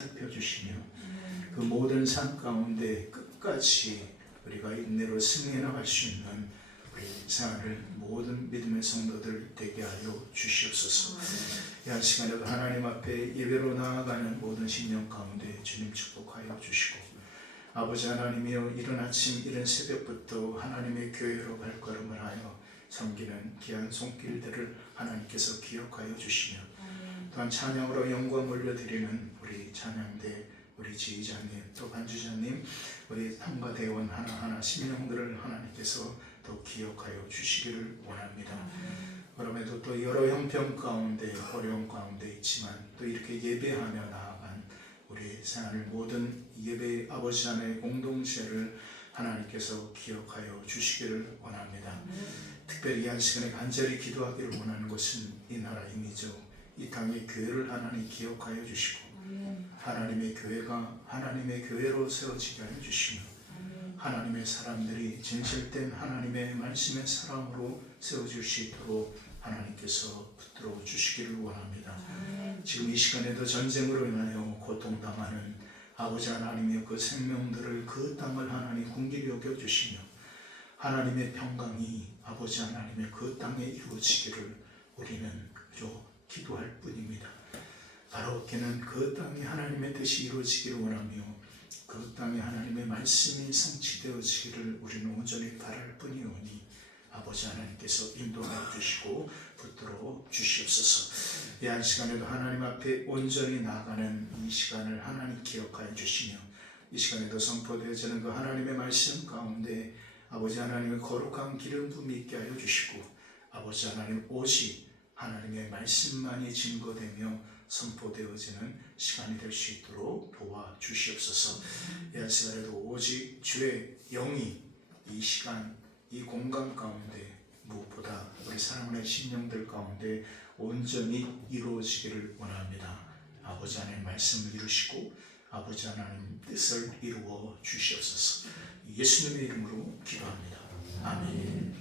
살펴주시며 그 모든 삶 가운데 끝까지 우리가 인내로 승리해 나갈 수 있는 우리 생활을 모든 믿음의 성도들 되게 하여 주시옵소서. 이 시간에도 하나님 앞에 예배로 나아가는 모든 심령 가운데 주님 축복하여 주시고, 아버지 하나님이여, 이른 아침 이른 새벽부터 하나님의 교회로 발걸음을 하여 섬기는 귀한 손길들을 하나님께서 기억하여 주시며, 또한 찬양으로 영광 올려드리는 우리 찬양대, 우리 지휘자님, 또 반주자님, 우리 삼가대원 하나하나 심령들을 하나님께서 또 기억하여 주시기를 원합니다. 그럼에도 또 여러 형편 가운데, 어려움 가운데 있지만 또 이렇게 예배하며 나아간 우리 생활 모든 예배 아버지 하나의 공동체를 하나님께서 기억하여 주시기를 원합니다. 특별히 이 한 시간에 간절히 기도하기를 원하는 것은 이 나라임이죠. 이 땅의 교회를 하나님 기억하여 주시고, 하나님의 교회가 하나님의 교회로 세워지게 하여 주시며, 하나님의 사람들이 진실된 하나님의 말씀의 사람으로 세워질 수 있도록 하나님께서 붙들어 주시기를 원합니다. 지금 이 시간에도 전쟁으로 인하여 고통당하는 아버지 하나님의 그 생명들을, 그 땅을 하나님 긍휼히 여겨주시며, 하나님의 평강이 아버지 하나님의 그 땅에 이루어지기를 우리는 그저 기도할 뿐입니다. 바로 걔는 그 땅에 하나님의 뜻이 이루어지기를 원하며 그 땅에 하나님의 말씀이 성취되어지기를 우리는 온전히 바랄 뿐이오니 아버지 하나님께서 인도하여 주시고 붙들어 주시옵소서. 이 한 시간에도 하나님 앞에 온전히 나아가는 이 시간을 하나님 기억하여 주시며, 이 시간에도 선포되어지는 그 하나님의 말씀 가운데 아버지 하나님의 거룩한 기름 부음이 있게 하여 주시고, 아버지 하나님 오직 하나님의 말씀만이 증거되며 선포되어지는 시간이 될 수 있도록 도와주시옵소서. 이 한 시간에도 오직 주의 영이 이 시간, 이 공간 가운데 무엇보다 우리 사랑하는 심령들 가운데 온전히 이루어지기를 원합니다. 아버지 하나님 말씀을 이루시고 아버지 하나님 뜻을 이루어 주시옵소서. 예수님의 이름으로 기도합니다. 아멘.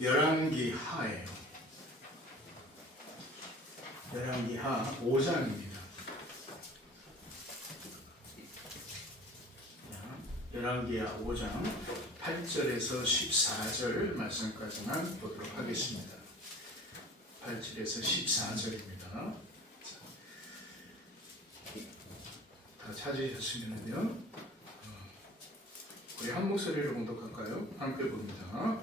열왕기 하예요. 열왕기 하 5장입니다. 열왕기 하 5장 8절에서 14절 말씀까지만 보도록 하겠습니다. 8절에서 14절입니다. 다 찾으셨으면요, 우리 한 목소리로 공독할까요? 함께 봅니다.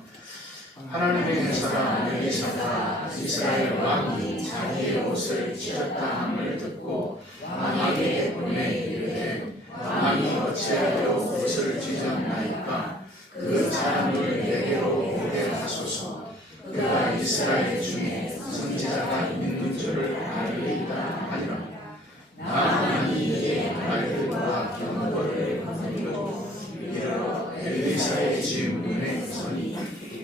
하나님의 사람 엘리사가 이스라엘 왕이 자기의 옷을 찢었다 함을 듣고 왕에게 보내 이르되 왕이 어찌하여 옷을 찢었나이까 그 사람을 내게로 오게 하소서. 그가 이스라엘 중에 선지자가 있는 줄을 알리이다 하니라. 나만이 이에 말들과 경고를 건너고 이르러 엘리사의 집 문에 서니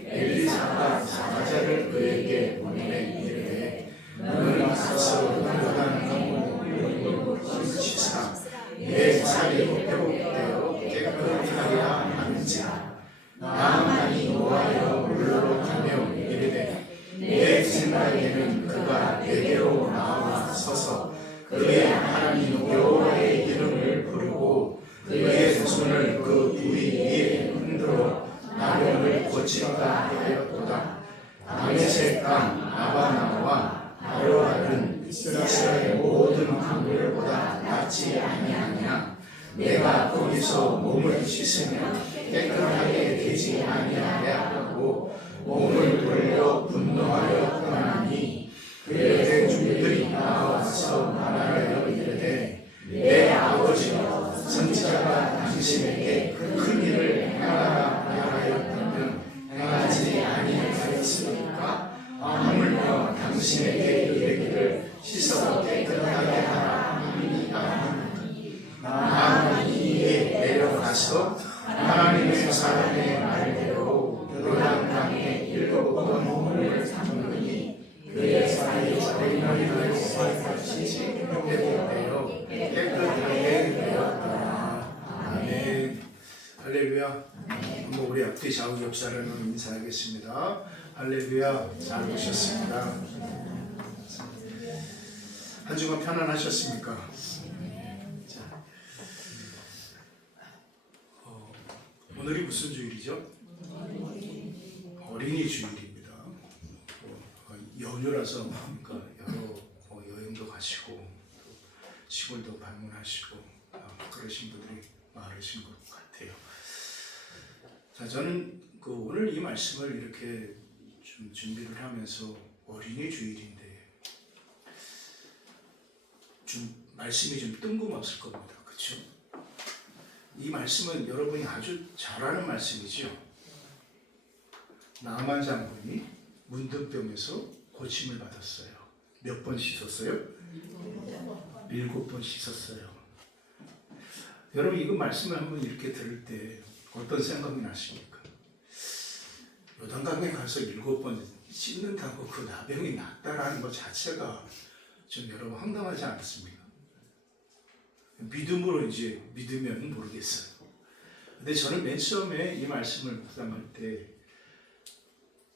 엘리사가 사자를 그에게 보내 이르되 너는 서서 요단 강물을 씻으라. 내 살이 회복되어 깨끗하리라 하는지라. 나만이 노하여 물로 가며 이르되 내 생각에는 그가 내게로 나와 서서 그의 하나님 여호와의 이름을 부르고 그의 손을 그 부위 위에 흔들어 나병을 고친다 하였도다. 다메섹 강 아바나와 아로알은 이스라엘 모든 강물보다 낫지 아니하냐. 내가 거기서 몸을 씻으면 깨끗하게 되지 아니하냐 하고 몸을 돌려 분노하여 떠나니 그의 종들이 나와서 말하여 이르되 내 아버지여 선지자가 당신에게 큰 일을 행하라 하였다면 행하지 아니하였습니까? 하물며 당신에게 이르기를 씻어 깨끗하게 하라 하니이다. 나만이 이에 내려가서 하나님의 사람의 말대로 요단강에 7번 몸을 담그니 그의 살이 어린아이를 살같이 회복되어 깨끗하게 되었더라. 아멘. 할렐루야. 한번 우리 앞뒤 좌우 옆 사람을 인사하겠습니다. 할렐루야. 잘 보셨습니다. 한 주간 편안하셨습니까? 자, 오늘이 무슨 주일이죠? 어린이 주일입니다. 연휴라서 여러 여행도 가시고 시골도 방문하시고 그러신 분들이 많으신 것 같아요. 자, 저는 오늘 이 말씀을 이렇게 좀 준비를 하면서 어린이 주일인데 좀 말씀이 좀 뜬금없을 겁니다. 그렇죠? 이 말씀은 여러분이 아주 잘 아는 말씀이죠. 나만 장군이 문둥병에서 고침을 받았어요. 몇 번 씻었어요? 7번 씻었어요. 여러분 이거 말씀을 한번 이렇게 들을 때 어떤 생각이 나십니까? 요단강에 가서 7번 씻는다고 그 나병이 낫다라는 것 자체가 좀 여러분 황당하지 않습니까? 믿음으로 이제 믿으면 모르겠어요. 근데 저는 맨 처음에 이 말씀을 묵상할 때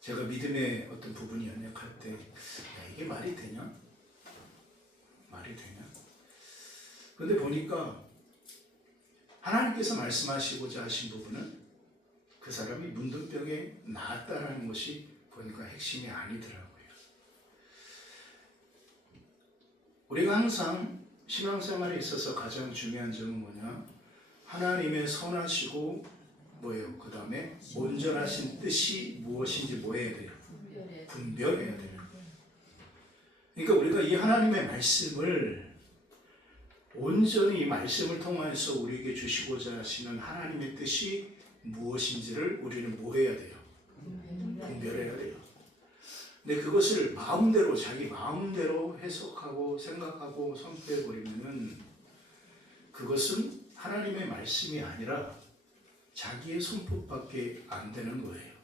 제가 믿음의 어떤 부분이 연약할 때 이게 말이 되냐? 말이 되냐? 그런데 보니까 하나님께서 말씀하시고자 하신 부분은 그 사람이 문둥병에 나았다라는 것이 보니까 핵심이 아니더라고요. 우리가 항상 신앙생활에 있어서 가장 중요한 점은 뭐냐? 하나님의 선하시고 뭐예요? 그 다음에 온전하신 뜻이 무엇인지 뭐 해야 돼요? 분별해야 돼요. 그러니까 우리가 이 하나님의 말씀을 온전히 이 말씀을 통해서 우리에게 주시고자 하시는 하나님의 뜻이 무엇인지를 우리는 뭐 해야 돼요? 분별해야 돼요. 근데 그것을 마음대로 자기 마음대로 해석하고 생각하고 선포해버리면은 그것은 하나님의 말씀이 아니라 자기의 손톱밖에 안 되는 거예요.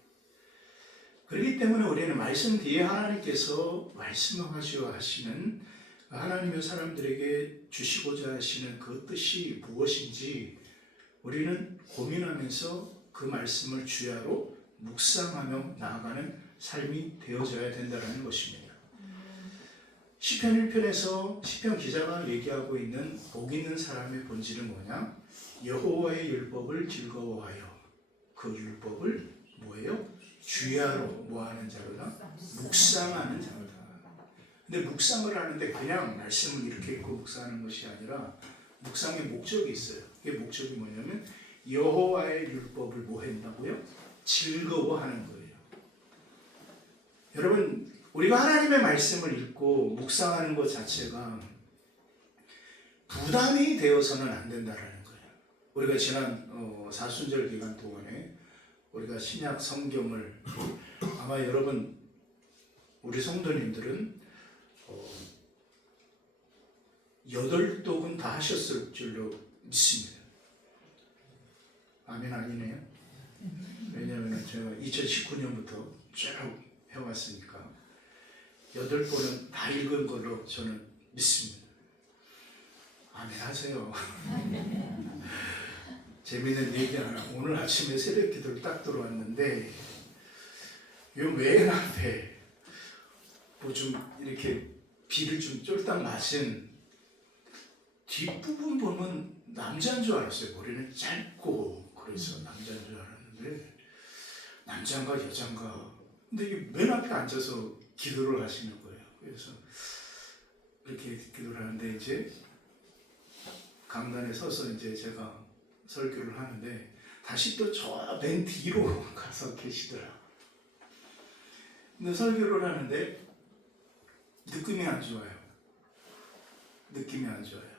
그렇기 때문에 우리는 말씀 뒤에 하나님께서 말씀하시어 하시는 하나님의 사람들에게 주시고자 하시는 그 뜻이 무엇인지 우리는 고민하면서 그 말씀을 주야로 묵상하며 나아가는 삶이 되어져야 된다는 것입니다. 시편 1편에서 시편 기자가 얘기하고 있는 복 있는 사람의 본질은 뭐냐? 여호와의 율법을 즐거워하여 그 율법을 뭐예요? 주야로 뭐하는 자로다? 묵상하는 자로다. 근데 묵상을 하는데 그냥 말씀을 이렇게 읽고 묵상하는 것이 아니라 묵상의 목적이 있어요. 그게 목적이 뭐냐면 여호와의 율법을 뭐 한다고요? 즐거워하는 거예요. 여러분, 우리가 하나님의 말씀을 읽고 묵상하는 것 자체가 부담이 되어서는 안 된다라는 거예요. 우리가 지난 사순절 기간 동안에 우리가 신약 성경을 아마 여러분 우리 성도님들은 8독은 다 하셨을 줄로 믿습니다. 아멘 아니네요. 왜냐하면 제가 2019년부터 쭉 해왔으니까 8권은 다 읽은 걸로 저는 믿습니다. 아멘 하세요. 재미있는 얘기 하나. 오늘 아침에 새벽 기도를 딱 들어왔는데 요 맨 앞에 뭐 좀 이렇게 비를 좀 쫄딱 마신 뒷부분 보면 남자인 줄 알았어요. 머리는 짧고 그래서 남자인 줄 알았는데 남자인가 여자인가. 근데 이게 맨 앞에 앉아서 기도를 하시는 거예요. 그래서 이렇게 기도를 하는데 이제 강단에 서서 이제 제가 설교를 하는데 다시 또 저 맨 뒤로 가서 계시더라. 근데 설교를 하는데 느낌이 안 좋아요. 느낌이 안 좋아요.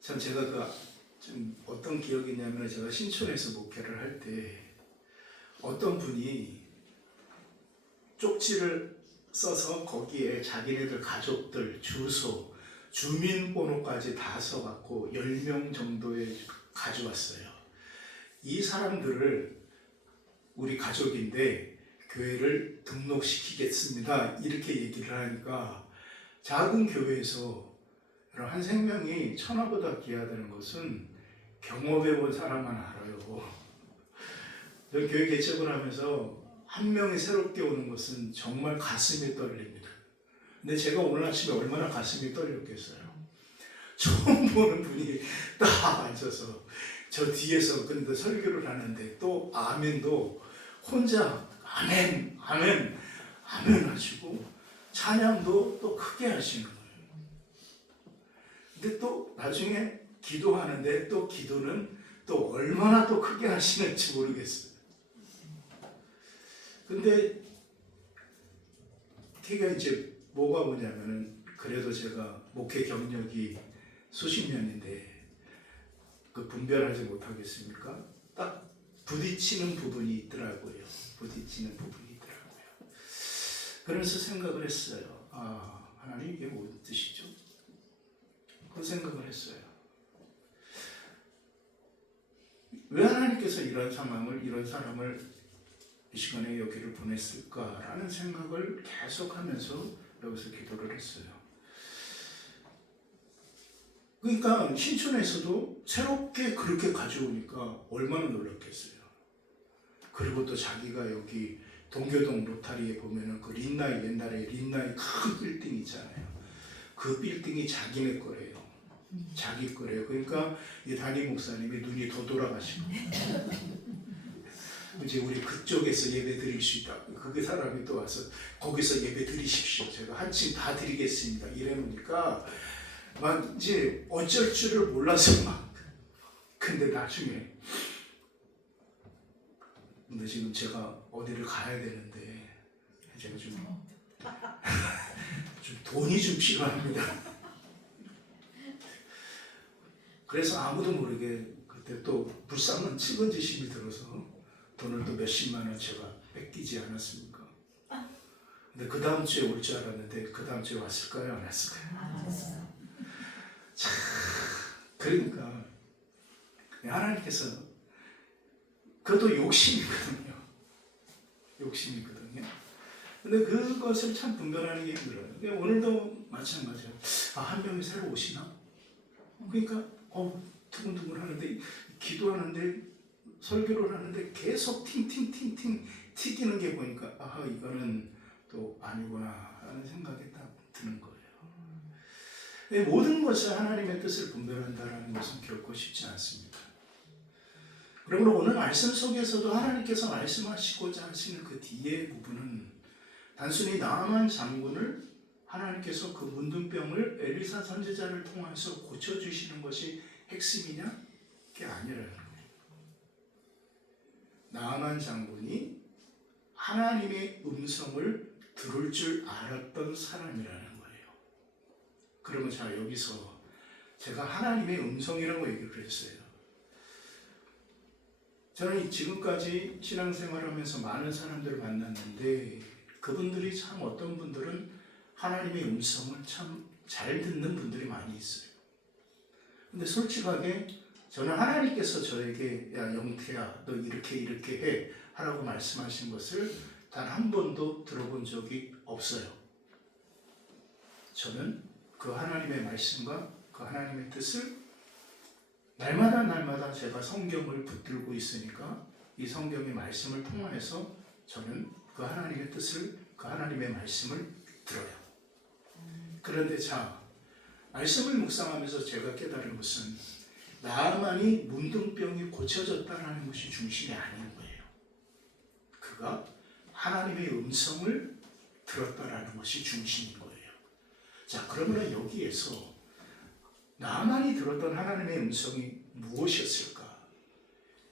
참 제가 좀 어떤 기억이 있냐면 제가 신촌에서 목회를 할 때 어떤 분이 쪽지를 써서 거기에 자기네들 가족들 주소, 주민번호까지 다 써갖고 10명 정도에 가져왔어요. 이 사람들을 우리 가족인데 교회를 등록시키겠습니다. 이렇게 얘기를 하니까 작은 교회에서 한 생명이 천하보다 귀하다는 것은 경험해본 사람만 알아요. 저 교회 개척을 하면서 한 명이 새롭게 오는 것은 정말 가슴이 떨립니다. 근데 제가 오늘 아침에 얼마나 가슴이 떨렸겠어요. 처음 보는 분이 딱 앉아서 저 뒤에서 근데 설교를 하는데 또 아멘도 혼자 아멘 아멘 아멘 하시고 찬양도 또 크게 하시는 거예요. 근데 또 나중에 기도하는데 또 기도는 또 얼마나 또 크게 하시는지 모르겠어요. 근데 걔가 이제 뭐가 뭐냐면은 그래도 제가 목회 경력이 수십 년인데 그 분별하지 못하겠습니까? 딱 부딪히는 부분이 있더라고요. 부딪히는 부분이 있더라고요. 그래서 생각을 했어요. 아, 하나님 이게 무슨 뜻이죠? 그 생각을 했어요. 왜 하나님께서 이런 상황을, 이런 사람을 이 시간에 여기를 보냈을까라는 생각을 계속하면서 여기서 기도를 했어요. 그러니까 신촌에서도 새롭게 그렇게 가져오니까 얼마나 놀랐겠어요. 그리고 또 자기가 여기 동교동 로타리에 보면은 그 린나이, 옛날에 린나이 큰 빌딩 있잖아요. 그 빌딩이 자기네 거래요. 자기 거래요. 그러니까 이 담임 목사님이 눈이 더 돌아가신 겁니다. 이제 우리 그쪽에서 예배 드릴 수 있다. 그 사람이 또 와서 거기서 예배 드리십시오. 제가 한층 다 드리겠습니다. 이래놓으니까 막 이제 어쩔 줄을 몰라서 막. 근데 나중에 근데 지금 제가 어디를 가야 되는데 제가 좀 돈이 좀 필요합니다. 그래서 아무도 모르게 그때 또 불쌍한 측은지심이 들어서 돈을 또 몇십만 원 제가 뺏기지 않았습니까? 근데 그 다음 주에 올 줄 알았는데 그 다음 주에 왔을까요? 안 왔을까요? 참, 그러니까 하나님께서 그것도 욕심이거든요. 욕심이거든요. 근데 그것을 참 분별하는 게 힘들어요. 오늘도 마찬가지예요. 아, 한 명이 새로 오시나? 그러니까 두근두근 하는데 기도하는데 설교를 하는데 계속 팅팅팅팅 튀기는 게 보니까 이거는 또 아니구나 하는 생각이 딱 드는 거예요. 모든 것을 하나님의 뜻을 분별한다는 것은 결코 쉽지 않습니다. 그러므로 오늘 말씀 속에서도 하나님께서 말씀하시고자 하시는 그 뒤의 부분은 단순히 나아만 장군을 하나님께서 그 문둥병을 엘리사 선지자를 통해서 고쳐주시는 것이 핵심이냐? 그게 아니라는 거예요. 나아만 장군이 하나님의 음성을 들을 줄 알았던 사람이라는 거예요. 그러면 자, 여기서 제가 하나님의 음성이라고 얘기를 했어요. 저는 지금까지 신앙생활하면서 많은 사람들을 만났는데 그분들이 참 어떤 분들은 하나님의 음성을 참 잘 듣는 분들이 많이 있어요. 근데 솔직하게 저는 하나님께서 저에게 야 영태야 너 이렇게 해 하라고 말씀하신 것을 단 한 번도 들어본 적이 없어요. 저는 그 하나님의 말씀과 그 하나님의 뜻을 날마다 제가 성경을 붙들고 있으니까 이 성경의 말씀을 통하여서 저는 그 하나님의 뜻을, 그 하나님의 말씀을 들어요. 그런데 자, 말씀을 묵상하면서 제가 깨달은 것은 나아만이 문둥병이 고쳐졌다는 것이 중심이 아닌 거예요. 그가 하나님의 음성을 들었다라는 것이 중심인 거예요. 자, 그러면 여기에서 나아만이 들었던 하나님의 음성이 무엇이었을까?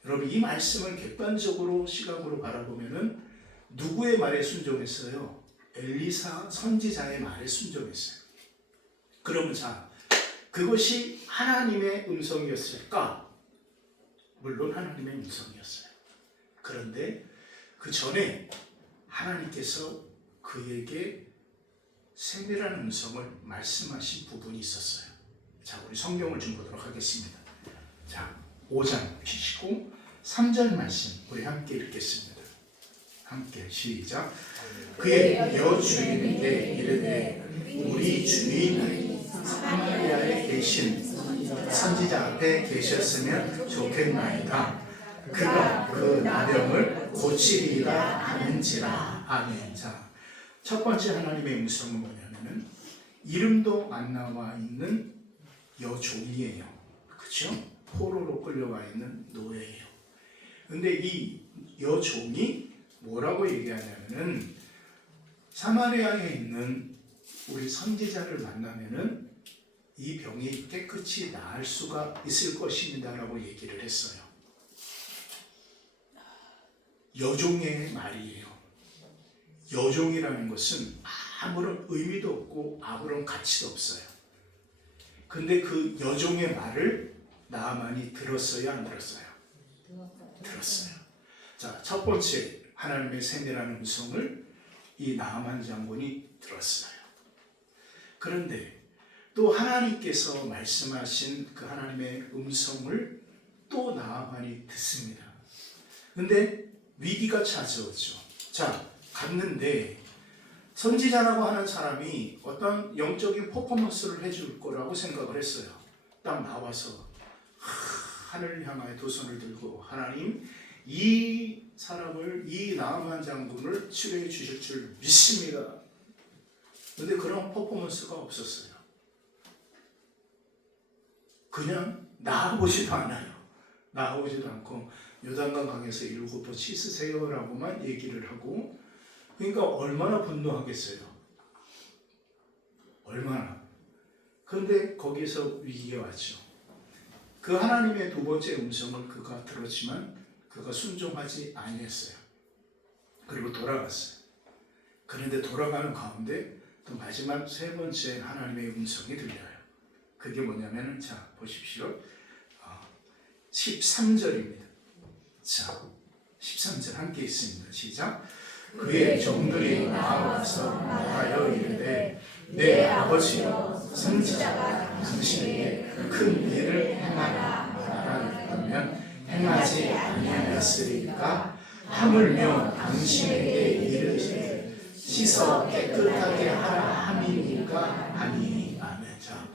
여러분, 이 말씀을 객관적으로 시각으로 바라보면은 누구의 말에 순종했어요? 엘리사 선지자의 말에 순종했어요. 그러면 자, 그것이 하나님의 음성이었을까? 물론 하나님의 음성이었어요. 그런데 그 전에 하나님께서 그에게 세밀한 음성을 말씀하신 부분이 있었어요. 자, 우리 성경을 좀 보도록 하겠습니다. 자, 5장 피시고 3절 말씀 우리 함께 읽겠습니다. 함께 시작. 그의 여주인에게 이르되 우리 주인 사마리아에 계신 선지자 앞에 계셨으면 좋겠나이다. 그가 그 나병을 고치리라 하는지라. 아멘. 자, 첫 번째 하나님의 음성은 뭐냐면은 이름도 안 나와 있는 여종이에요. 그렇죠? 포로로 끌려와 있는 노예예요. 근데 이 여종이 뭐라고 얘기하냐면은 사마리아에 있는 우리 선지자를 만나면은 이 병이 깨끗이 나을 수가 있을 것입니다라고 얘기를 했어요. 여종의 말이에요. 여종이라는 것은 아무런 의미도 없고 아무런 가치도 없어요. 근데 그 여종의 말을 나아만이 들었어요, 안 들었어요? 들었어요. 자, 첫 번째 하나님의 세밀한 음성을 이 나아만 장군이 들었어요. 그런데 또 하나님께서 말씀하신 그 하나님의 음성을 또 나아만이 듣습니다. 근데 위기가 찾아오죠. 자, 갔는데 선지자라고 하는 사람이 어떤 영적인 퍼포먼스를 해줄 거라고 생각을 했어요. 딱 나와서 하늘을 향하여 두 손을 들고 하나님 이 사람을, 이 나아만 장군을 치료해 주실 줄 믿습니다. 그런데 그런 퍼포먼스가 없었어요. 그냥 나아보지도 않아요. 나아오지도 않고 요단강 강에서 7번 씻으세요라고만 얘기를 하고, 그러니까 얼마나 분노하겠어요. 얼마나. 그런데 거기서 위기가 왔죠. 그 하나님의 두 번째 음성을 그가 들었지만 그가 순종하지 아니했어요. 그리고 돌아갔어요. 그런데 돌아가는 가운데 또 마지막 세 번째 하나님의 음성이 들려요. 그게 뭐냐면, 자, 보십시오. 13절입니다. 자, 13절 함께 있습니다. 시작. 그의 종들이 나와서 말하여 이르되 내 아버지여 선지자가 당신에게 큰 일을 행하라 말하였다면 행하지 아니하였으리까? 하물며 당신에게 이르시되 씻어 깨끗하게 하라 함이니까 하니. 아멘. 자,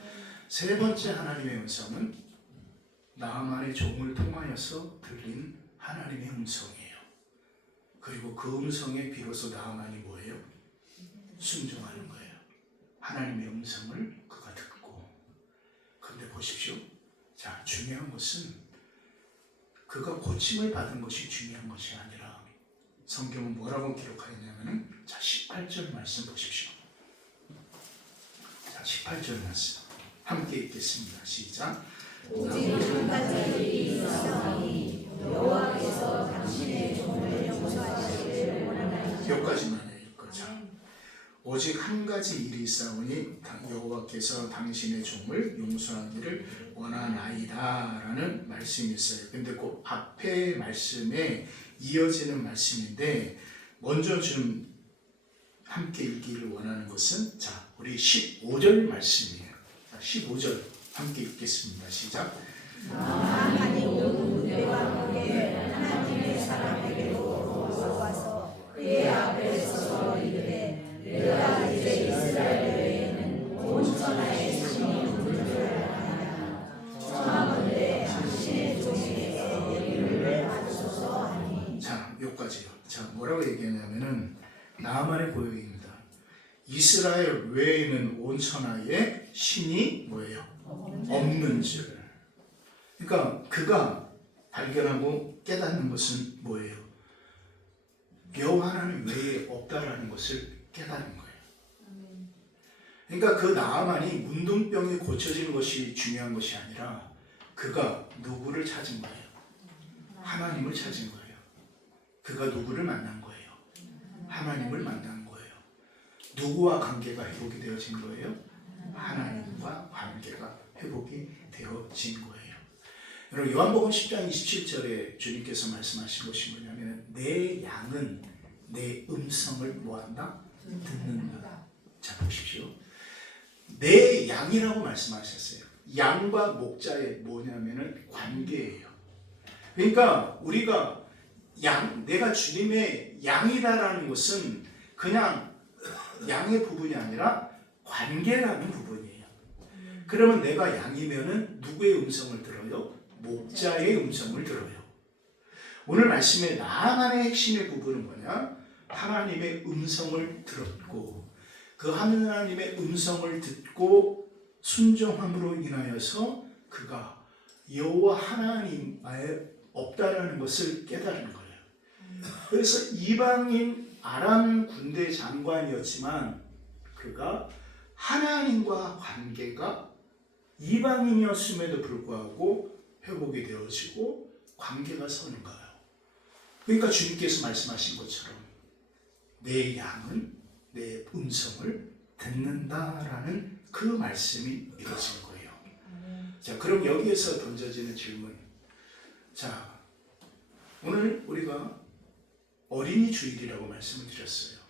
세 번째 하나님의 음성은 나아만의 종을 통하여서 들린 하나님의 음성이에요. 그리고 그 음성에 비로소 나아만이 뭐예요? 순종하는 거예요. 하나님의 음성을 그가 듣고. 그런데 보십시오. 자, 중요한 것은 그가 고침을 받은 것이 중요한 것이 아니라 성경은 뭐라고 기록하였냐면 자, 18절 말씀 보십시오. 자, 18절 말씀 함께 읽겠습니다. 시작. 오직 한 가지 일이 있사오니 여호와께서 당신의 종을 용서하시기를 원하나이다. 여기까지만 읽자. 오직 한 가지 일이 있사오니 여호와께서 당신의 종을 용서하기를 원하나이다 라는 말씀이 있어요. 근데 그 앞에 말씀에 이어지는 말씀인데 먼저 좀 함께 읽기를 원하는 것은 자, 우리 15절 말씀이에요. 자, 15절 함께 읽겠습니다. 시작. 나아만이 온 그대와 함께 하나님의 사람에게로 돌아와서 그의 앞에 서서 이르되 내가 이제 이스라엘 외에는 온 천하의 신이 없는 줄 알았나이다. 청하건대 당신의 종에게 예물을 받으소서 하니. 자, 여기까지요. 자, 뭐라고 얘기하냐면은 나아만의 고백입니다. 이스라엘 외에는 온 천하에 신이 뭐예요? 없는 줄. 그러니까 그가 발견하고 깨닫는 것은 뭐예요? 여호와 하나님 외에 없다라는 것을 깨닫는 거예요. 그러니까 그 나아만이 문둥병이 고쳐지는 것이 중요한 것이 아니라 그가 누구를 찾은 거예요? 하나님을 찾은 거예요. 그가 누구를 만난 거예요? 하나님을 만난 거예요. 누구와 관계가 회복이 되어진 거예요? 하나님과 관계가 회복이 되어진 거예요. 여러분 요한복음 10장 27절에 주님께서 말씀하신 것이 뭐냐면 내 양은 내 음성을 뭐한다? 듣는다. 자 보십시오. 내 양이라고 말씀하셨어요. 양과 목자의 뭐냐면은 관계예요. 그러니까 우리가 내가 주님의 양이다라는 것은 그냥 양의 부분이 아니라 관계라는 부분이에요. 그러면 내가 양이면은 누구의 음성을 들어요? 목자의 음성을 들어요. 오늘 말씀의 나아만의 핵심의 부분은 뭐냐? 하나님의 음성을 들었고 그 하나님의 음성을 듣고 순종함으로 인하여서 그가 여호와 하나님 아예 없다라는 것을 깨달은 거예요. 그래서 이방인 아람 군대 장관이었지만 그가 하나님과 관계가 이방인이었음에도 불구하고 회복이 되어지고 관계가 서는 거예요. 그러니까 주님께서 말씀하신 것처럼 내 양은 내 음성을 듣는다라는 그 말씀이 이루어진 거예요. 자, 그럼 여기에서 던져지는 질문. 자, 오늘 우리가 어린이 주일이라고 말씀을 드렸어요.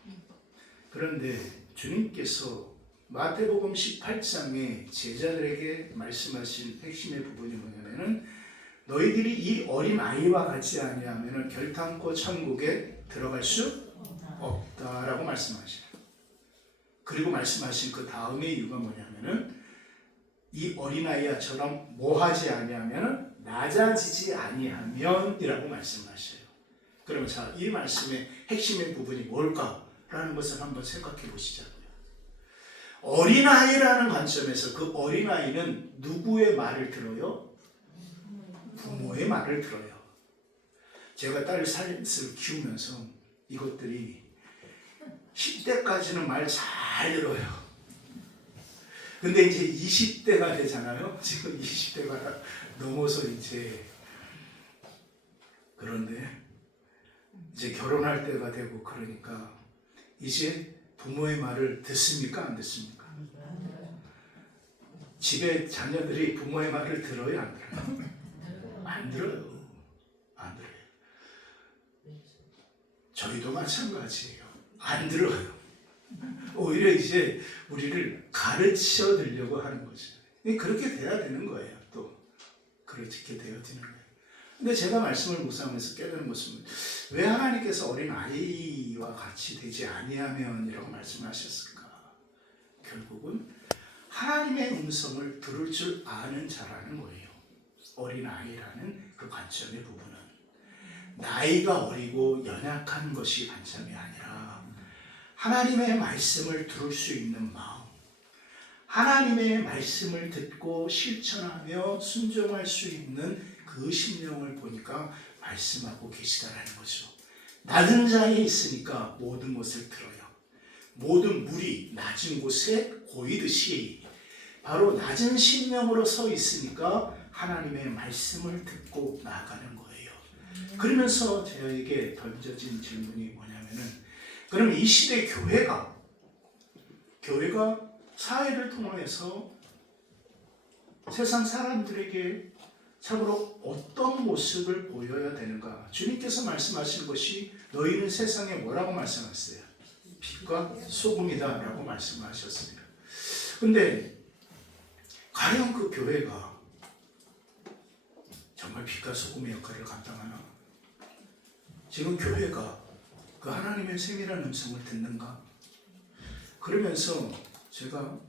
그런데 주님께서 마태복음 18장에 제자들에게 말씀하신 핵심의 부분이 뭐냐면은 너희들이 이 어린 아이와 같이 아니하면은 결탄코 천국에 들어갈 수 없다라고 말씀하셔요. 그리고 말씀하신 그 다음의 이유가 뭐냐면은 이 어린아이처럼 뭐하지 아니하면은 낮아지지 아니하면이라고 말씀하셔요. 그러면 자, 이 말씀의 핵심의 부분이 뭘까라는 것을 한번 생각해 보시자고요. 어린아이라는 관점에서 그 어린아이는 누구의 말을 들어요? 부모의 말을 들어요. 제가 딸 셋을 키우면서 이것들이 10대까지는 말 잘 들어요. 근데 이제 20대가 되잖아요. 지금 20대가 넘어서 이제 그런데 이제 결혼할 때가 되고 그러니까 이제 부모의 말을 듣습니까? 안 듣습니까? 집에 자녀들이 부모의 말을 들어요? 안 들어요? 안 들어요. 안 들어요. 저희도 마찬가지예요. 안 들어요. 오히려 이제 우리를 가르쳐 드리려고 하는 거죠. 그렇게 돼야 되는 거예요. 또 그렇게 되어지는 거예요. 근데 제가 말씀을 묵상하면서 깨달은 것은 왜 하나님께서 어린 아이와 같이 되지 아니하면이라고 말씀하셨을까? 결국은 하나님의 음성을 들을 줄 아는 자라는 거예요. 어린 아이라는 그 관점의 부분은 나이가 어리고 연약한 것이 관점이 아니라 하나님의 말씀을 들을 수 있는 마음, 하나님의 말씀을 듣고 실천하며 순종할 수 있는 그 심령을 보니까 말씀하고 계시다라는 거죠. 낮은 자에 있으니까 모든 것을 들어요. 모든 물이 낮은 곳에 고이듯이 바로 낮은 심령으로 서 있으니까 하나님의 말씀을 듣고 나아가는 거예요. 그러면서 저에게 던져진 질문이 뭐냐면은, 그럼 이 시대 교회가 사회를 통해서 세상 사람들에게 참으로 어떤 모습을 보여야 되는가? 주님께서 말씀하신 것이 너희는 세상에 뭐라고 말씀하셨어요? 빛과 소금이다 라고 말씀하셨습니다. 근데 과연 그 교회가 정말 빛과 소금의 역할을 감당하나? 지금 교회가 그 하나님의 세밀한 음성을 듣는가? 그러면서 제가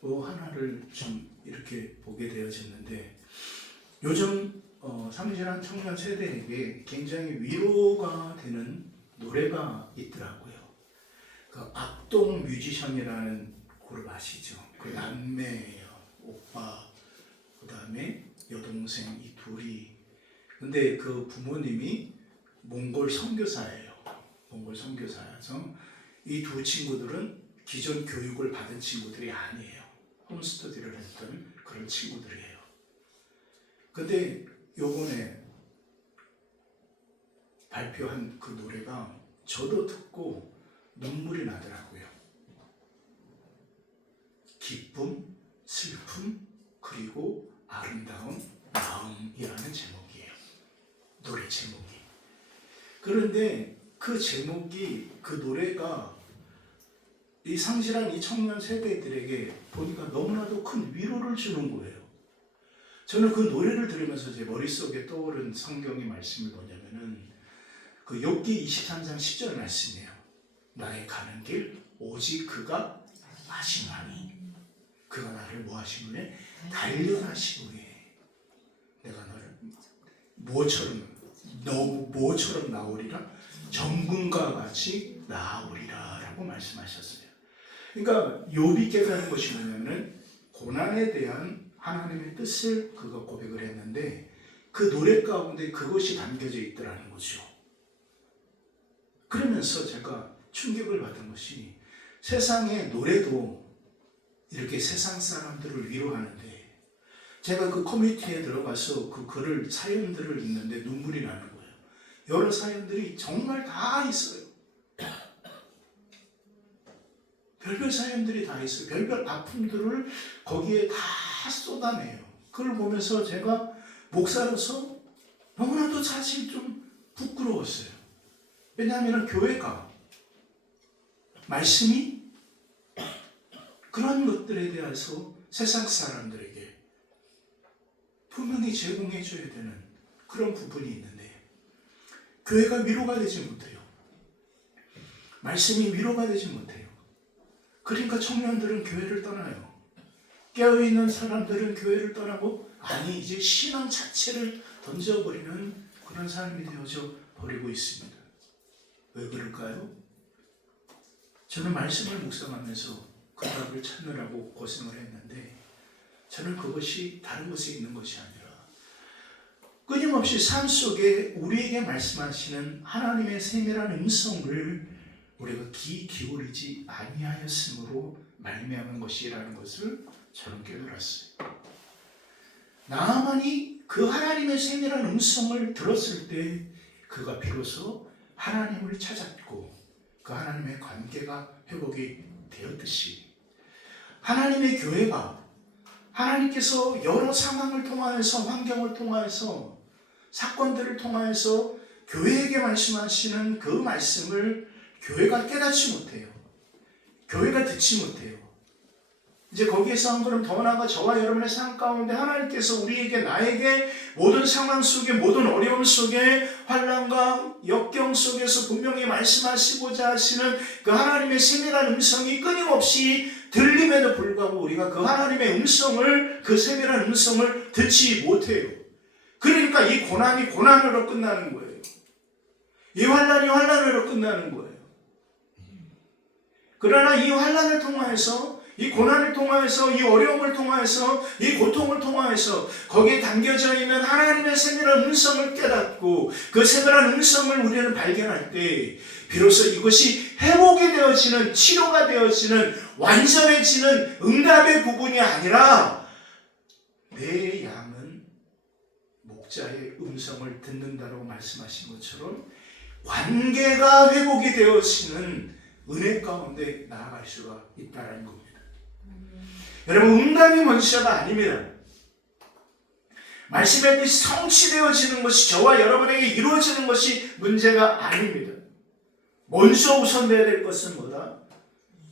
뭐 하나를 좀 이렇게 보게 되어졌는데, 요즘 상실한 청년 세대에게 굉장히 위로가 되는 노래가 있더라고요. 그 악동 뮤지션이라는 그룹 아시죠? 그 남매예요. 오빠, 그 다음에 여동생 이 둘이. 근데 그 부모님이 몽골 선교사예요. 몽골 선교사여서 이 두 친구들은 기존 교육을 받은 친구들이 아니에요. 홈스터디를 했던 그런 친구들이에요. 근데 요번에 발표한 그 노래가 저도 듣고 눈물이 나더라고요. 기쁨, 슬픔, 그리고 아름다운 마음이라는 제목이에요. 노래 제목이. 그런데 그 제목이, 그 노래가 이 상실한 이 청년 세대들에게 보니까 너무나도 큰 위로를 주는 거예요. 저는 그 노래를 들으면서 제 머릿속에 떠오른 성경의 말씀이 뭐냐면은 그 욥기 23장 10절 말씀이에요. 나의 가는 길 오직 그가 아시나니, 그가 나를 뭐 하시느냐? 단련하시느니 내가 너를 뭐처럼 나오리라? 정금과 같이 나오리라 라고 말씀하셨어요. 그러니까 욥이 깨달은 것이 뭐냐면 고난에 대한 하나님의 뜻을 그가 고백을 했는데 그 노래 가운데 그것이 담겨져 있더라는 거죠. 그러면서 제가 충격을 받은 것이, 세상의 노래도 이렇게 세상 사람들을 위로하는데, 제가 그 커뮤니티에 들어가서 그 글을, 사연들을 읽는데 눈물이 나는 거예요. 여러 사연들이 정말 다 있어요. 별별 사연들이 다 있어요. 별별 아픔들을 거기에 다 쏟아내요. 그걸 보면서 제가 목사로서 너무나도 사실 좀 부끄러웠어요. 왜냐하면 교회가 말씀이 그런 것들에 대해서 세상 사람들에게 분명히 제공해 줘야 되는 그런 부분이 있는데 교회가 위로가 되지 못해요. 말씀이 위로가 되지 못해요. 그러니까 청년들은 교회를 떠나요. 깨어있는 사람들은 교회를 떠나고 아니 이제 신앙 자체를 던져버리는 그런 삶이 되어져 버리고 있습니다. 왜 그럴까요? 저는 말씀을 묵상하면서 그 답을 찾느라고 고생을 했는데, 저는 그것이 다른 것에 있는 것이 아니라 끊임없이 삶 속에 우리에게 말씀하시는 하나님의 세밀한 음성을 우리가 귀 기울이지 아니하였으므로 말미암은 것이라는 것을 저는 깨달았어요. 나아만이 그 하나님의 세밀한 음성을 들었을 때 그가 비로소 하나님을 찾았고 그 하나님의 관계가 회복이 되었듯이, 하나님의 교회가 하나님께서 여러 상황을 통하여서, 환경을 통하여서, 사건들을 통하여서 교회에게 말씀하시는 그 말씀을 교회가 깨닫지 못해요. 교회가 듣지 못해요. 이제 거기에서 한 걸음 더 나아가 저와 여러분의 삶 가운데 하나님께서 우리에게, 나에게 모든 상황 속에, 모든 어려움 속에, 환난과 역경 속에서 분명히 말씀하시고자 하시는 그 하나님의 세밀한 음성이 끊임없이 들림에도 불구하고 우리가 그 하나님의 음성을, 그 세밀한 음성을 듣지 못해요. 그러니까 이 고난이 고난으로 끝나는 거예요. 이 환난이 환난으로 끝나는 거예요. 그러나 이 환난을 통하여서, 이 고난을 통하여서, 이 어려움을 통하여서, 이 고통을 통하여서 거기에 담겨져 있는 하나님의 세밀한 음성을 깨닫고 그 세밀한 음성을 우리는 발견할 때 비로소 이것이 회복이 되어지는, 치료가 되어지는, 완전해지는 응답의 부분이 아니라 내 양은 목자의 음성을 듣는다라고 말씀하신 것처럼 관계가 회복이 되어지는 은혜 가운데 나아갈 수가 있다는 겁니다. 여러분, 응답이 문제가 아닙니다. 말씀의 뜻이 성취되어지는 것이 저와 여러분에게 이루어지는 것이 문제가 아닙니다. 먼저 우선돼야 될 것은 뭐다?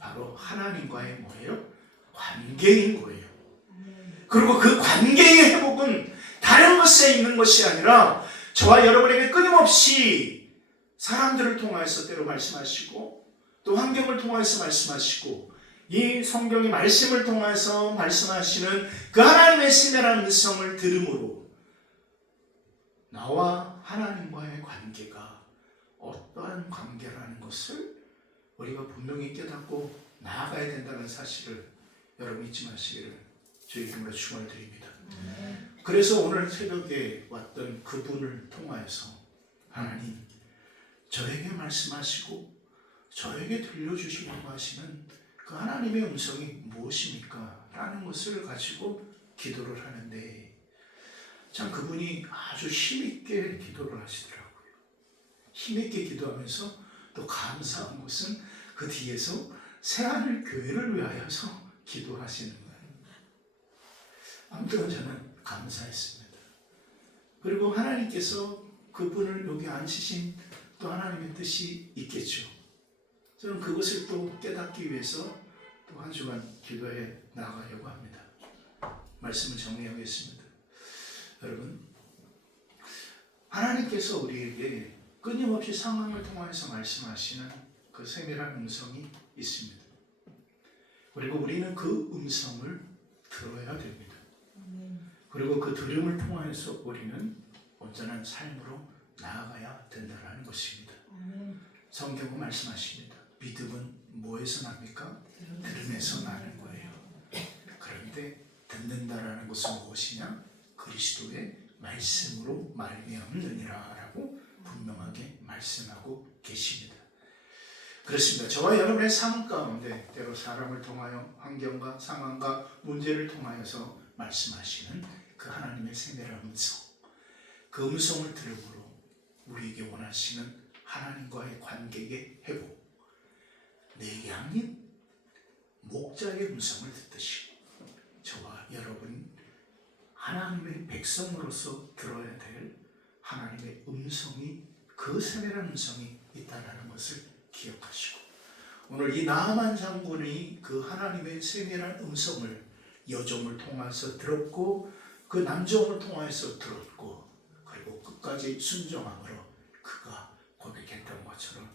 바로 하나님과의 뭐예요? 관계인 거예요. 그리고 그 관계의 회복은 다른 것에 있는 것이 아니라 저와 여러분에게 끊임없이 사람들을 통해서 때로 말씀하시고 또 환경을 통해서 말씀하시고 이 성경의 말씀을 통해서 말씀하시는 그 하나님의 세밀한 음성을 들음으로 나와 하나님과의 관계가 어떠한 관계라는 것을 우리가 분명히 깨닫고 나아가야 된다는 사실을 여러분 잊지 마시기를 주의 이름으로 축원드립니다. 그래서 오늘 새벽에 왔던 그분을 통하여서 하나님 저에게 말씀하시고 저에게 들려주시려고 하시는 그 하나님의 음성이 무엇입니까? 라는 것을 가지고 기도를 하는데 참 그분이 아주 힘있게 기도를 하시더라고요. 힘있게 기도하면서 또 감사한 것은 그 뒤에서 새하늘 교회를 위하여서 기도하시는 거예요. 아무튼 저는 감사했습니다. 그리고 하나님께서 그분을 여기 앉히신 또 하나님의 뜻이 있겠죠. 저는 그것을 또 깨닫기 위해서 또 한 주간 기도해 나가려고 합니다. 말씀을 정리하겠습니다. 여러분, 하나님께서 우리에게 끊임없이 상황을 통해서 말씀하시는 그 세밀한 음성이 있습니다. 그리고 우리는 그 음성을 들어야 됩니다. 그리고 그 들음을 통해서 우리는 온전한 삶으로 나아가야 된다는 것입니다. 성경은 말씀하십니다. 믿음은 뭐에서 납니까? 들음에서 나는 거예요. 그런데 듣는다라는 것은 무엇이냐? 그리스도의 말씀으로 말미암느니라 라고 분명하게 말씀하고 계십니다. 그렇습니다. 저와 여러분의 삶 가운데 때로 사람을 통하여 환경과 상황과 문제를 통하여서 말씀하시는 그 하나님의 세밀한 음성, 그 음성을 들음으로 우리에게 원하시는 하나님과의 관계의 회복, 내 양인 목자의 음성을 듣듯이 저와 여러분 하나님의 백성으로서 들어야 될 하나님의 음성이 그 세밀한 음성이 있다는 것을 기억하시고 오늘 이 나아만 장군이 그 하나님의 세밀한 음성을 여종을 통해서 들었고 그 남종을 통해서 들었고 그리고 끝까지 순종함으로 그가 고백했던 것처럼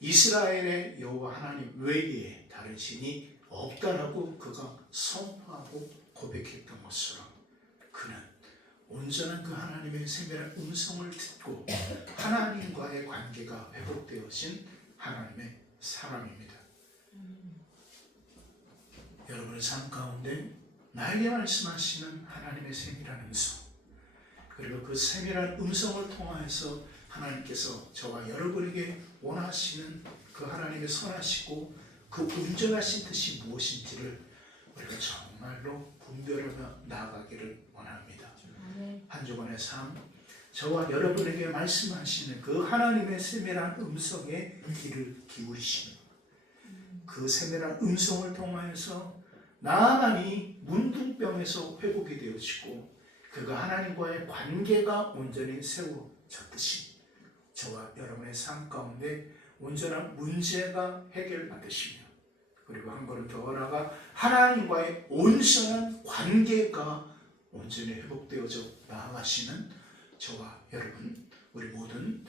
이스라엘의 여호와 하나님 외에 다른 신이 없다라고 그가 선포하고 고백했던 것처럼 그는 온전한 그 하나님의 세밀한 음성을 듣고 하나님과의 관계가 회복되어진 하나님의 사람입니다. 여러분의 삶 가운데 나에게 말씀하시는 하나님의 세밀한 음성 그리고 그 세밀한 음성을 통하여서 하나님께서 저와 여러분에게 원하시는 그 하나님의 선하시고 그 온전하신 뜻이 무엇인지를 우리가 정말로 분별하며 나아가기를 원합니다. 한 주간의 삶 저와 여러분에게 말씀하시는 그 하나님의 세밀한 음성에 귀를 기울이시며 그 세밀한 음성을 통하여서 나만이 문둥병에서 회복이 되어지고 그가 하나님과의 관계가 온전히 세워졌듯이 저와 여러분의 삶 가운데 온전한 문제가 해결받으시며 그리고 한 걸음 더 나아가 하나님과의 온전한 관계가 온전히 회복되어져 나아가시는 저와 여러분 우리 모든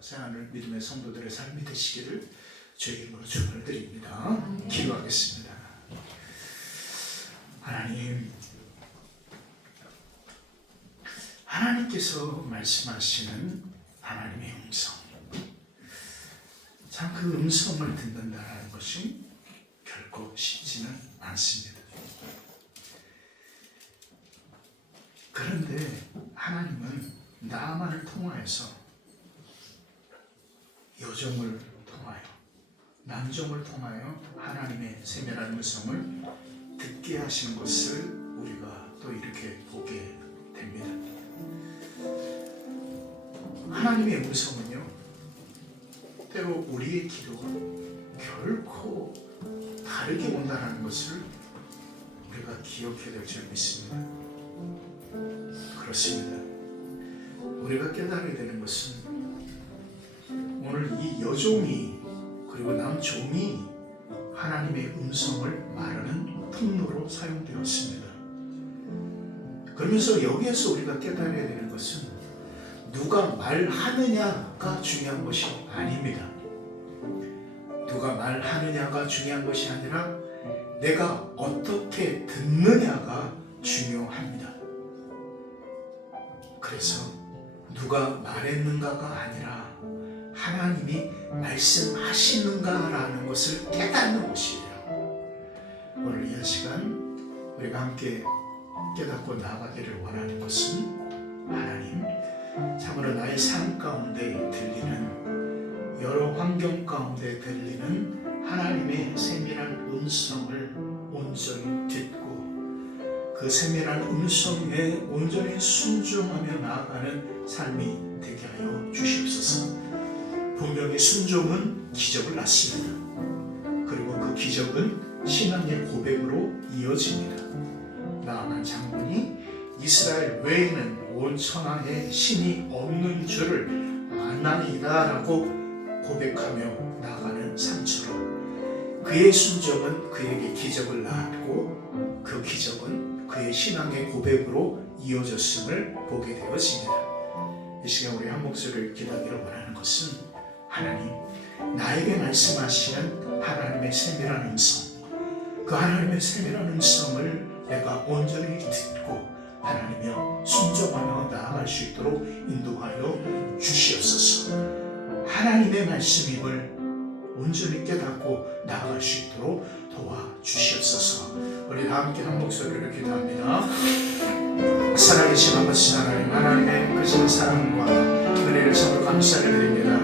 새하늘 믿음의 성도들의 삶이 되시기를 주의 이름으로 축원을 드립니다. 기도하겠습니다. 하나님께서 말씀하시는 하나님의 음성. 참 그 음성을 듣는다는 것이 결코 쉽지는 않습니다. 그런데 하나님은 나만을 통하여서 여종을 통하여 남종을 통하여 하나님의 세밀한 음성을 듣게 하신 것을 우리가 또 이렇게 보게 됩니다. 하나님의 음성은요, 때로 우리의 기도가 결코 다르게 온다는 것을 우리가 기억해야 될 줄 믿습니다. 그렇습니다. 우리가 깨달아야 되는 것은 오늘 이 여종이 그리고 남종이 하나님의 음성을 말하는 통로로 사용되었습니다. 그러면서 여기에서 우리가 깨달아야 되는 것은 누가 말하느냐가 중요한 것이 아닙니다. 누가 말하느냐가 중요한 것이 아니라 내가 어떻게 듣느냐가 중요합니다. 그래서 누가 말했는가가 아니라 하나님이 말씀하시는가라는 것을 깨닫는 것이에요. 오늘 이 시간 우리가 함께 깨닫고 나가기를 원하는 것은 하나님, 참으로 나의 삶 가운데 들리는 여러 환경 가운데 들리는 하나님의 세밀한 음성을 온전히 듣고 그 세밀한 음성에 온전히 순종하며 나아가는 삶이 되게 하여 주시옵소서. 분명히 순종은 기적을 낳습니다. 그리고 그 기적은 신앙의 고백으로 이어집니다. 나아만 장군이 이스라엘 외에는 온 천하에 신이 없는 줄을 아나이다 라고 고백하며 나아가는 삶처럼 그의 순종은 그에게 기적을 낳았고 그 기적은 그의 신앙의 고백으로 이어졌음을 보게 되어집니다. 이 시간 우리 한 목소리를 기도하기를 원하는 것은 하나님, 나에게 말씀하시는 하나님의 세밀한 음성, 그 하나님의 세밀한 음성을 내가 온전히 듣고 하나님이여 순종하며 나아갈 수 있도록 인도하여 주시옵소서. 하나님의 말씀임을 온전히 깨닫고 나아갈 수 있도록 도와주시옵소서. 우리 다 함께 한 목소리로 기도합니다. 살아계신 아버지 하나님, 하나님의 크신 사랑과 은혜를 참으로 감사를 드립니다.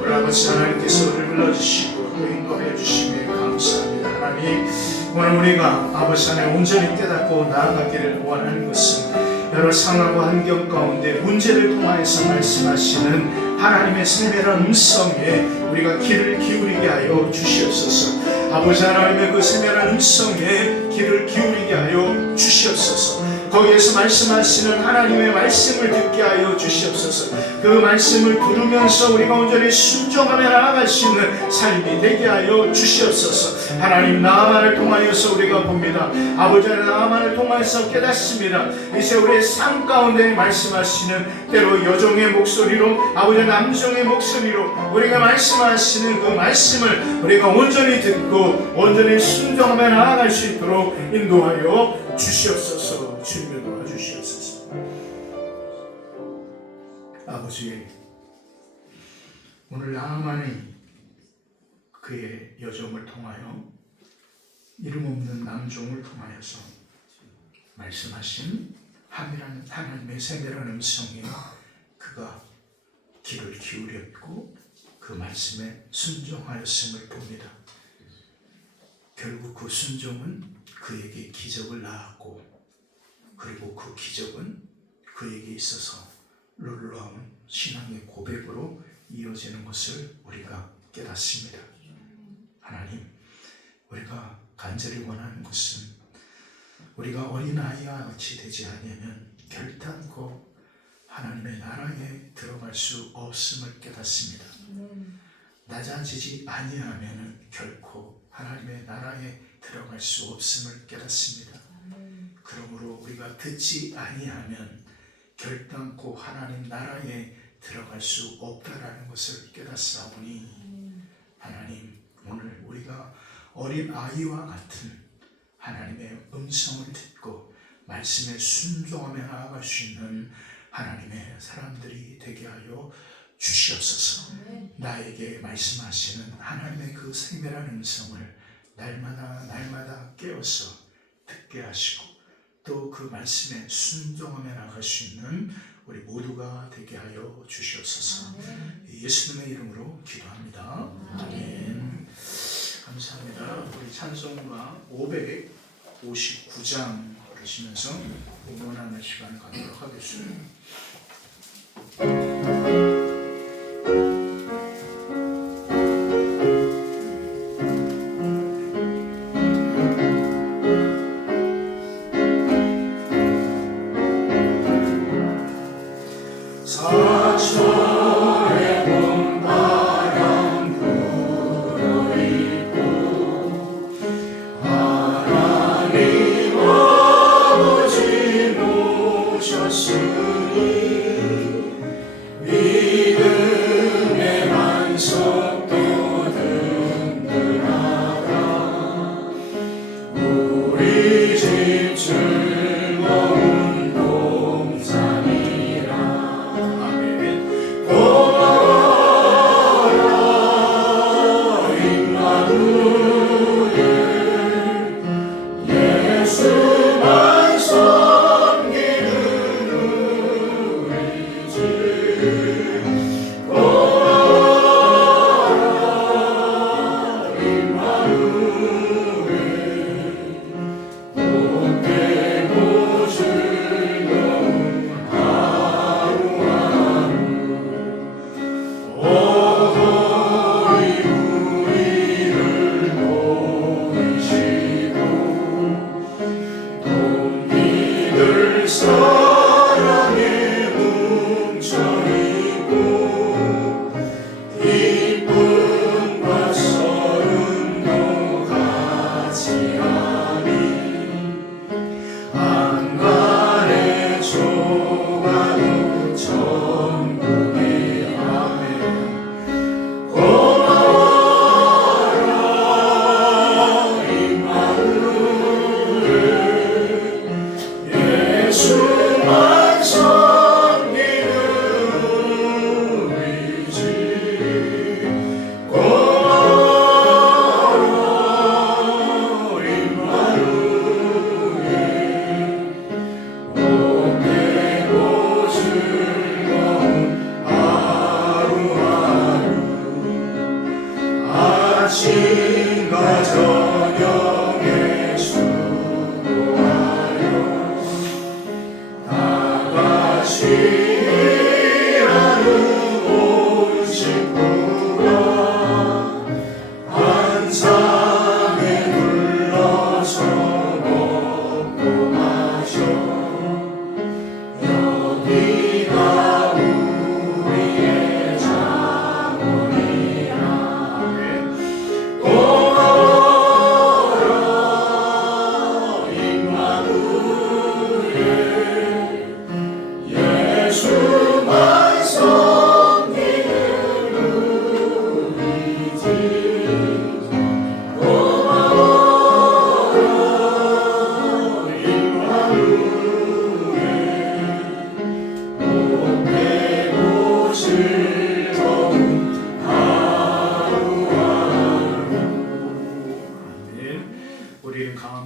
우리 아버지 하나님께서 우리를 불러주시고 또 인도하여 주심에 감사합니다. 하나님, 오늘 우리가 아버지 하나님 온전히 깨닫고 나아가기를 원하는 것은 여러 상황과 환경 가운데 문제를 통하여서 말씀하시는 하나님의 세밀한 음성에 우리가 귀를 기울이게 하여 주시옵소서. 아버지 하나님의 그 세밀한 음성에 귀를 기울이게 하여 주시옵소서. 거기에서 말씀하시는 하나님의 말씀을 듣게 하여 주시옵소서. 그 말씀을 들으면서 우리가 온전히 순종하며 나아갈 수 있는 삶이 되게 하여 주시옵소서. 하나님, 나만을 통하여서 우리가 봅니다. 아버지 하나님, 나만을 통하여서 깨닫습니다. 이제 우리의 삶 가운데 말씀하시는 때로 여종의 목소리로 아버지 남종의 목소리로 우리가 말씀하시는 그 말씀을 우리가 온전히 듣고 온전히 순종하며 나아갈 수 있도록 인도하여 주시옵소서. 주님을 도와주시옵소서. 아버지, 오늘 나만이 그의 여종을 통하여 이름 없는 남종을 통하여서 말씀하신 하나님의 세밀한 음성에 그가 귀를 기울였고 그 말씀에 순종하였음을 봅니다. 결국 그 순종은 그에게 기적을 낳았고 그리고 그 기적은 그에게 있어서 놀라운 신앙의 고백으로 이어지는 것을 우리가 깨닫습니다. 하나님, 우리가 간절히 원하는 것은 우리가 어린아이와 같이 되지 아니하면 결단코 하나님의 나라에 들어갈 수 없음을 깨닫습니다. 낮아지지 아니하면 결코 하나님의 나라에 들어갈 수 없음을 깨닫습니다. 그러므로 우리가 듣지 아니하면 결단코 하나님 나라에 들어갈 수 없다라는 것을 깨닫사오니 하나님, 오늘 우리가 어린 아이와 같은 하나님의 음성을 듣고 말씀에 순종하며 나아갈 수 있는 하나님의 사람들이 되게 하여 주시옵소서. 나에게 말씀하시는 하나님의 그 생명한 음성을 날마다 깨어서 듣게 하시고 또 그 말씀에 순종하며 나갈 수 있는 우리 모두가 되게 하여 주시옵소서. 예수님의 이름으로 기도합니다. 아멘. 감사합니다. 우리 찬송가 559장 부르시면서 응원하는 시간을 갖도록 하겠습니다.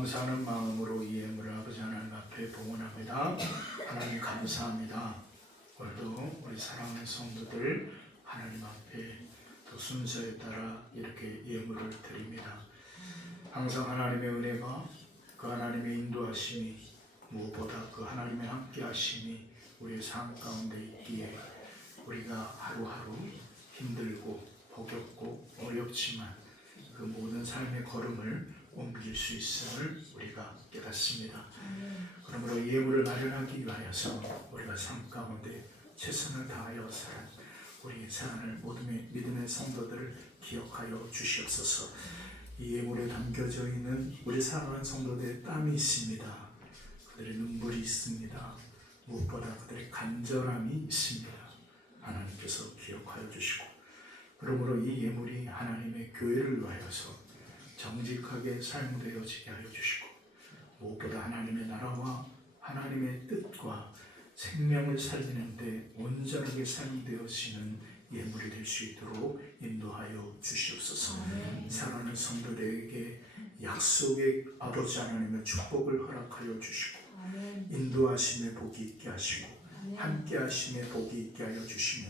감사하는 마음으로 이 예물을 아버지 하나님 앞에 봉헌합니다. 하나님 감사합니다. 오늘도 우리 사랑하는 성도들 하나님 앞에 또 순서에 따라 이렇게 예물을 드립니다. 항상 하나님의 은혜가 그 하나님의 인도하심이 무엇보다 그 하나님의 함께하심이 우리의 삶 가운데 있기에 우리가 하루하루 힘들고 버겁고 어렵지만 그 모든 삶의 걸음을 옮길 수 있음을 우리가 깨닫습니다. 그러므로 예물을 마련하기 위하여서 우리가 삶 가운데 최선을 다하여 살아 우리 사랑하는 모든 믿음의 성도들을 기억하여 주시옵소서. 이 예물에 담겨져 있는 우리 사랑하는 성도들의 땀이 있습니다. 그들의 눈물이 있습니다. 무엇보다 그들의 간절함이 있습니다. 하나님께서 기억하여 주시고 그러므로 이 예물이 하나님의 교회를 위하여서 정직하게 사용되어지게 하여 주시고 무엇보다 하나님의 나라와 하나님의 뜻과 생명을 살리는데 온전하게 사용되어지는 예물이 될 수 있도록 인도하여 주시옵소서. 사랑하는 성도들에게 약속의 아버지 하나님의 축복을 허락하여 주시고 인도하심의 복이 있게 하시고 함께 하심의 복이 있게 하여 주시며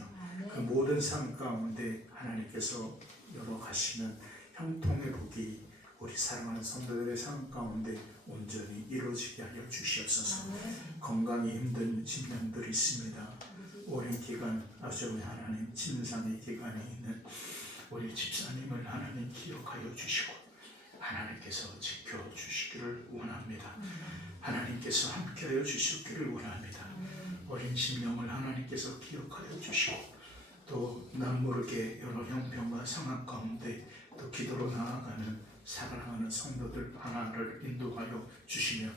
그 모든 삶 가운데 하나님께서 열어가시는 형통의 복이 우리 사랑하는 성도들의 삶 가운데 온전히 이루어지게 하여 주시옵소서. 건강이 힘든 심령들이 있습니다. 오랜 기간 아주 하나님 침상의 기간에 있는 우리 집사님을 하나님 기억하여 주시고 하나님께서 지켜주시기를 원합니다. 하나님께서 함께하여 주시기를 원합니다. 어린 심령을 하나님께서 기억하여 주시고 또 남모르게 여러 형편과 상황 가운데 또 기도로 나아가는 사랑하는 성도들 하나를 인도하여 주시며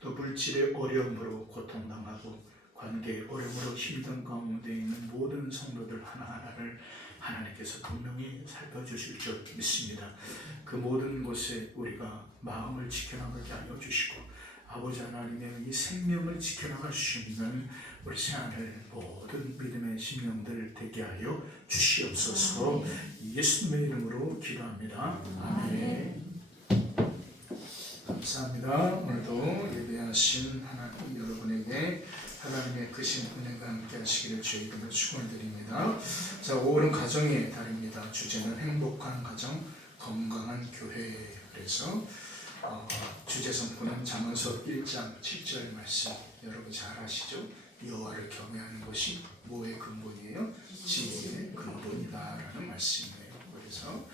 또 물질의 어려움으로 고통당하고 관계의 어려움으로 힘든 가운데 있는 모든 성도들 하나하나를 하나님께서 분명히 살펴주실 줄 믿습니다. 그 모든 곳에 우리가 마음을 지켜나가게 하여 주시고 아버지 하나님의 이 생명을 지켜나갈 수 있는 우리 새하늘 모든 믿음의 심령들 되게 하여 주시옵소서. 예수님의 이름으로 기도합니다. 아멘. 감사합니다. 오늘도 예배하신 하나님 여러분에게 하나님의 크신 은혜가 함께 하시기를 주의 이름으로 축원드립니다. 자, 5월은 가정의 달입니다. 주제는 행복한 가정, 건강한 교회. 그래서 주제 성구는 잠언서 1장 7절 말씀 여러분 잘 아시죠? 여호와를 경외하는 것이 뭐의 근본이에요? 지혜의 근본이다라는 말씀이에요. 그래서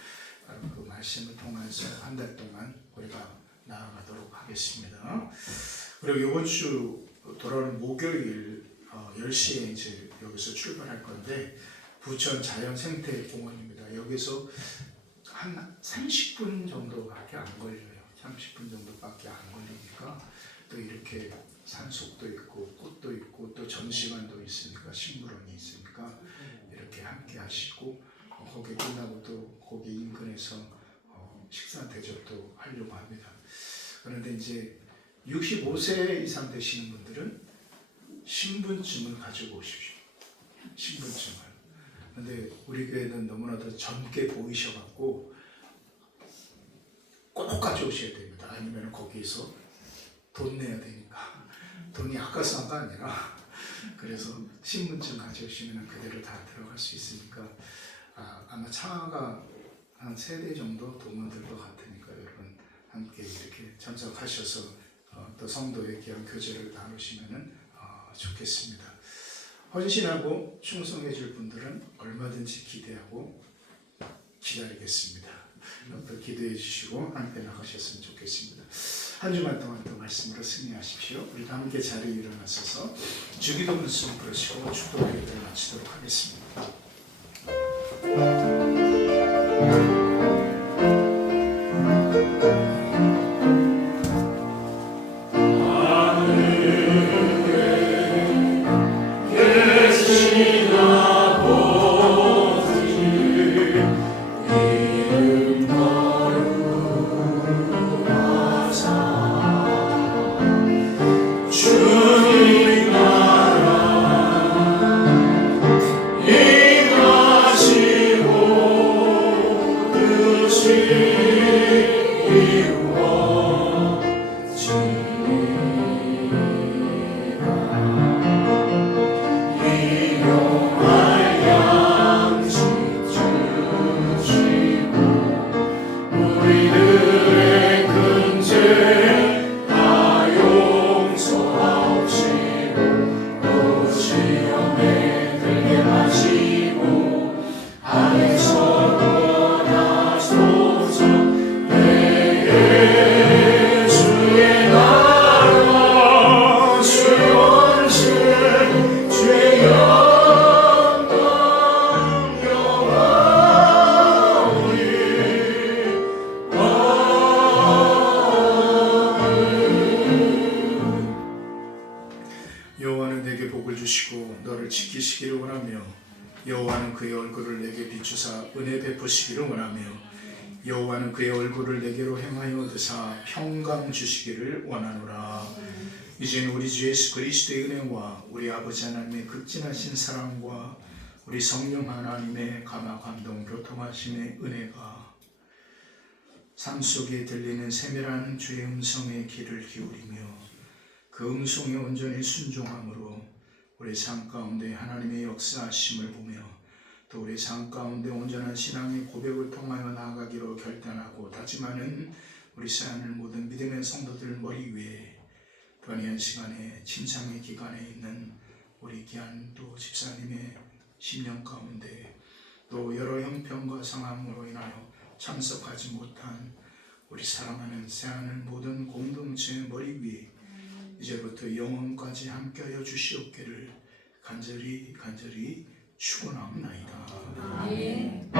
바로 그 말씀을 통해서 한 달 동안 우리가 나아가도록 하겠습니다. 그리고 이번 주 돌아오는 목요일 10시에 이제 여기서 출발할 건데 부천 자연생태공원입니다. 여기서 한 30분 정도밖에 안 걸려요. 30분 정도밖에 안 걸리니까 또 이렇게 산속도 있고 꽃도 있고 또 전시관도 있으니까 식물원이 있으니까 이렇게 함께 하시고 거기 끝나고 또 거기 인근에서 식사 대접도 하려고 합니다. 그런데 이제 65세 이상 되시는 분들은 신분증을 가지고 오십시오. 신분증을. 근데 우리 교회는 너무나도 젊게 보이셔갖고 꼭 가져오셔야 됩니다. 아니면 거기서 돈 내야 되니까. 돈이 아까서 한 거 아니라 그래서 신분증 가져오시면 그대로 다 들어갈 수 있으니까 아마 차가 한 3대 정도 동원될 것 같으니까 여러분 함께 이렇게 참석하셔서 또 성도에 대한 교제를 나누시면 좋겠습니다. 헌신하고 충성해 줄 분들은 얼마든지 기대하고 기다리겠습니다. 또 기도해 주시고 함께 나가셨으면 좋겠습니다. 한 주간 동안 또 말씀으로 승리하십시오. 우리 함께 자리에 일어나셔서 주기도 말씀 부르시고 축도의 기도를 마치도록 하겠습니다. 여호와는 내게 복을 주시고 너를 지키시기를 원하며 여호와는 그의 얼굴을 내게 비추사 은혜 베푸시기를 원하며 여호와는 그의 얼굴을 내게로 행하여 드사 평강 주시기를 원하노라. 이제는 우리 주 예수 그리스도의 은혜와 우리 아버지 하나님의 극진하신 사랑과 우리 성령 하나님의 감화 감동 교통하심의 은혜가 삶 속에 들리는 세밀한 주의 음성에 귀를 기울이며 그 음성에 온전히 순종함으로 우리 삶 가운데 하나님의 역사하심을 보며 또 우리 삶 가운데 온전한 신앙의 고백을 통하여 나아가기로 결단하고 다짐하는 우리 사랑하는 모든 믿음의 성도들 머리 위에 또한 이 시간에 침상의 기간에 있는 우리 귀한 또 집사님의 심령 가운데 또 여러 형편과 상황으로 인하여 참석하지 못한 우리 사랑하는 사랑하는 모든 공동체의 머리 위에 이제부터 영원까지 함께하여 주시옵기를 간절히 축원하옵나이다. 아멘.